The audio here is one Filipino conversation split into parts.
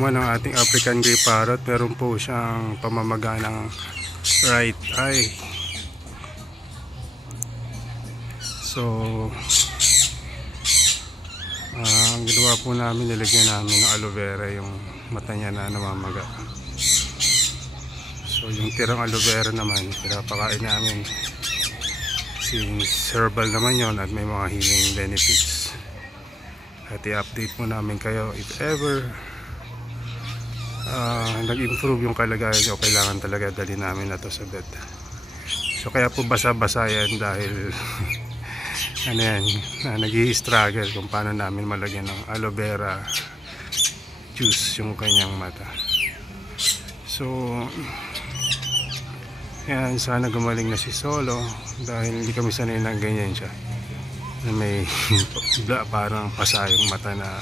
naman ang ating African Grey Parrot. Meron po siyang pamamaga ng right eye. So ang ginawa po namin, nilagyan namin ng aloe vera yung mata niya na namamaga. So yung tirang aloe vera naman, pinapakain namin since herbal naman yon at may mga healing benefits. At i-update po namin kayo if ever nag-improve yung kalagayan nyo, kailangan talaga dali namin na to sa vet. So kaya po basa-basa yan dahil ano yan, nag-i-struggle kung paano namin malagyan ng aloe vera juice yung kanyang mata. So yan, sana gumaling na si Solo dahil hindi kami sanay na ganyan siya, na may parang pasa yung mata na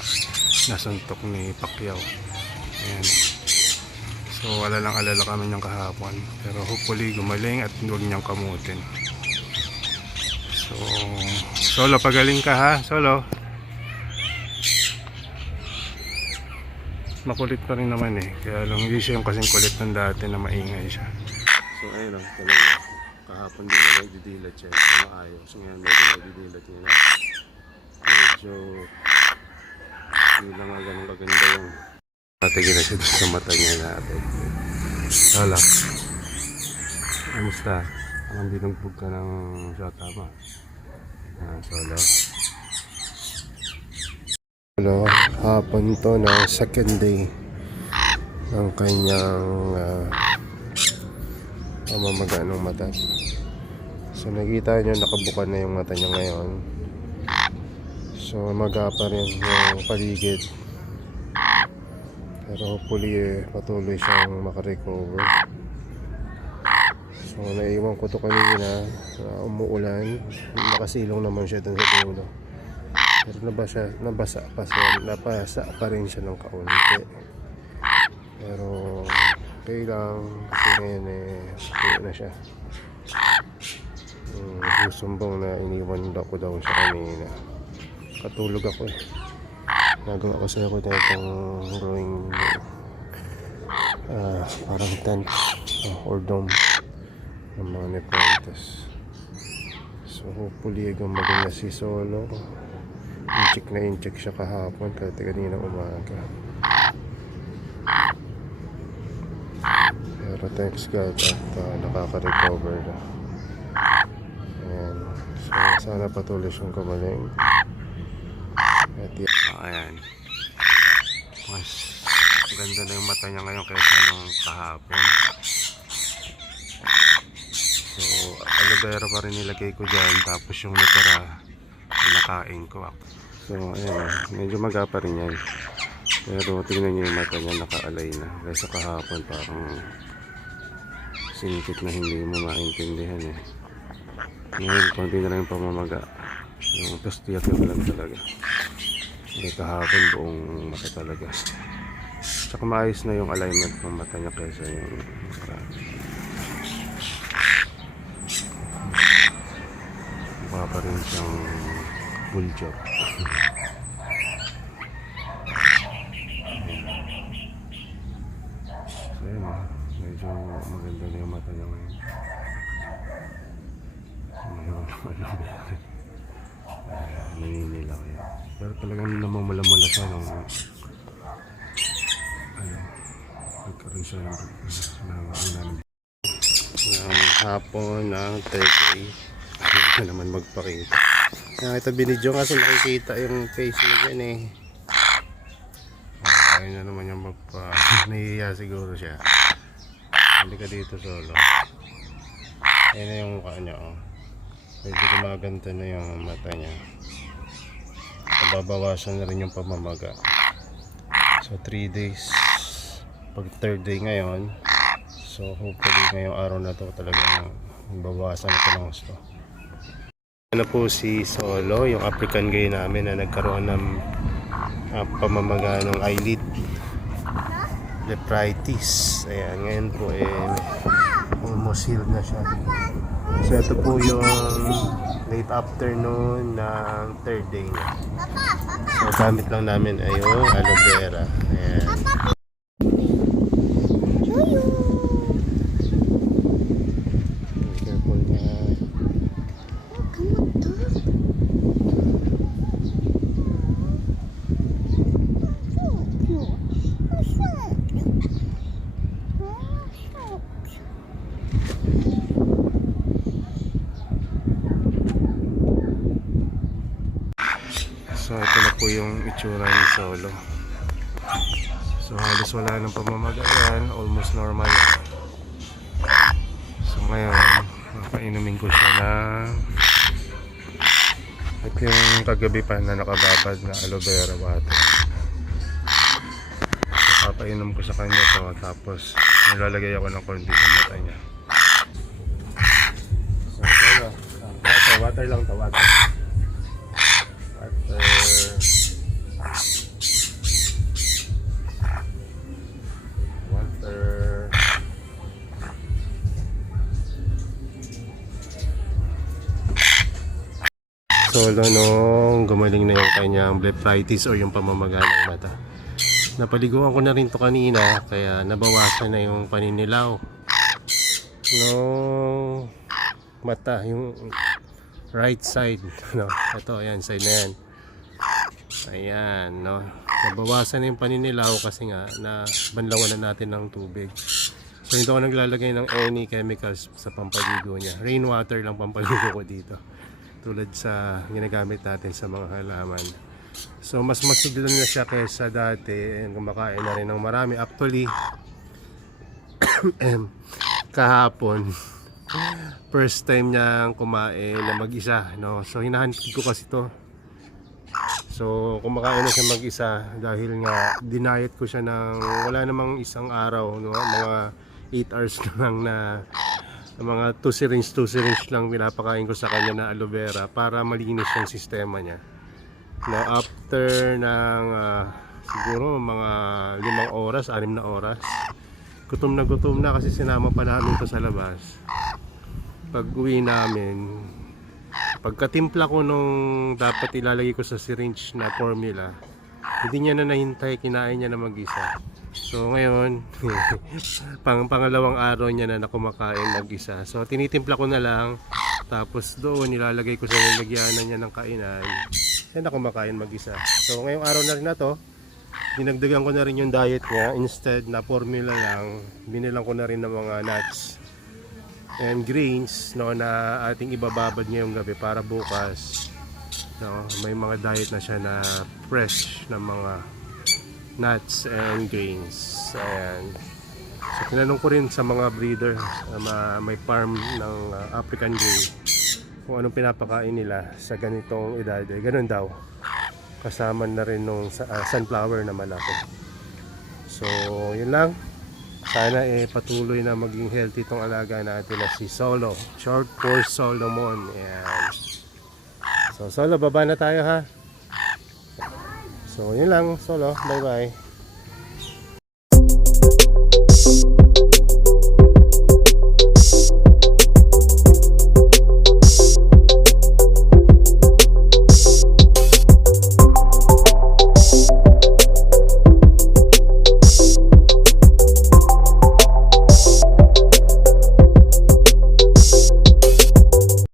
nasuntok ni Pacquiao. Ayan. So wala lang alala kami niyang kahapon, pero hopefully gumaling at huwag niyang kamutin. So Solo, pagaling ka ha, Solo. Makulit pa rin naman eh, kaya lang hindi siya yung kasing kulit ng dati na maingay siya. So ayun lang talaga, kahapon din na nagdidilat siya, maayos. Ngayon medyo nagdidilat niya na. Medyo hindi lang nga ganun kaganda yung natigil na siya sa mata niya natin. Solo, kamusta? Ang binugbog ka ng shota ba? Solo. Solo, hapon to ng second day ng kanyang pamamaga ng mata. So nakita nyo, nakabuka na yung mata niya ngayon. So maga pa rin yung paligid, pero hopefully patuloy siyang makarecover. So naiwan ko to kanina, umuulan, nakasilong naman siya dun sa dulo, pero nabasa pa rin siya ng kaunti. Pero okay lang kasi ngayon tuyo na siya. Susumbong na iniwan ko daw siya kanina. Katulog ako eh. Nagawa kasi ako na itong growing parang tent or dome ng mga nepenthes. So hopefully gumaling na si Solo. In-check siya kahapon kahit kanina umaga. Pero thanks God at nakaka-recover na. Ayan. So sana patuloy siyang gumaling. At ayan, mas ganda na yung mata niya ngayon kaysa nung kahapon. So aloe vera pa rin nilagay ko dyan, tapos yung natira nakain ko. So ayan, medyo maga pa rin yan, pero tingnan niyo yung mata niya, nakaalay na. Kaysa kahapon parang singkit na hindi mo maintindihan eh. Ngayon konti na lang yung pamamaga, yung tiyak na lang talaga. Hindi, kahapon buong mata talaga. Tsaka maayos na yung alignment ng mata niya kaysa yung mukha pa rin siyang full job. So yun, medyo maganda na yung mata niya ngayon. Naninila ko yan, pero talagang namamala-mala siya nung nagkaroon siya ng hapon ng Thursday. Hindi naman magpakita. Ito binidyo kasi nakikita yung face niya dyan eh. Ayun na naman yung nahihiya siguro siya. Hindi ka dito, Solo. Ayun na yung mukha niya oh. Medyo gumaganda na yung mata niya. Nababawasan na rin yung pamamaga. So 3 days, pag 3rd day ngayon, so hopefully ngayong araw na to talagang babawasan ito ng gusto. Ano po si Solo, yung African Grey namin na nagkaroon ng pamamaga ng eyelid, nephritis. Ayan, ngayon po almost healed na siya. So ito po yung late afternoon ng 3rd day niya. So gamit lang namin ay yung aloe vera. Ayan. So ito na po yung itsura ni Solo. So halos wala nang pamamagayan, almost normal na. So ngayon, papainumin ko siya na at yung kagabi pa na nakababad na aloe vera water. So papainom ko sa kanya to, tapos nilalagay ako ng konti sa mata niya. So ito, water lang to, water. Solo nung gumaling na yung kanyang blepharitis o yung pamamaga ng mata. Napaliguan ko na rin to kanina, kaya nabawasan na yung paninilaw no mata, yung right side, no? Ito, ayan, side na yan. Ayan, no? Nabawasan na yung paninilaw kasi nga na banlawan na natin ng tubig. So hindi ako naglalagay ng any chemicals sa pampaligo niya. Rainwater lang pampaligo ko dito, tulad sa ginagamit natin sa mga halaman. So mas masiglan na siya kaysa dati. Kumakain na rin ng marami. Actually kahapon first time niyang kumain na mag-isa, no? So hinahanap ko kasi to. So kumakain na siya mag-isa dahil nga dinayet ko siya ng wala namang isang araw, no? Mga 8 hours lang na mga 2 syringe lang pinapakain ko sa kanya na aloe vera para malinis yung sistema niya. No, after ng siguro mga 5 oras, 6 na oras, gutom na kasi sinama pa namin to sa labas. Pag uwi namin, pagkatimpla ko nung dapat ilalagay ko sa syringe na formula, hindi niya na nahintay, kinain niya na mag-isa. So ngayon pangalawang araw niya na kumakain mag-isa. So tinitimpla ko na lang, tapos doon nilalagay ko sa lalagyanan niya ng kainan, yan na kumakain mag-isa. So ngayong araw na rin na to, dinagdagan ko na rin yung diet niya. Instead na formula lang, binilang ko na rin ng mga nuts and grains, no, na ating ibababad ngayong gabi para bukas, no, may mga diet na siya na fresh na mga nuts and grains. Ayan. So tinanong ko rin sa mga breeder na may farm ng African Grey kung anong pinapakain nila sa ganitong edad. Ganun daw, kasama na rin nung sunflower na malaki. So yun lang. Sana patuloy na maging healthy itong alaga natin na si Solo, short for Solomon. Ayan. So Solo, baba na tayo ha. So yun lang, Solo, bye bye.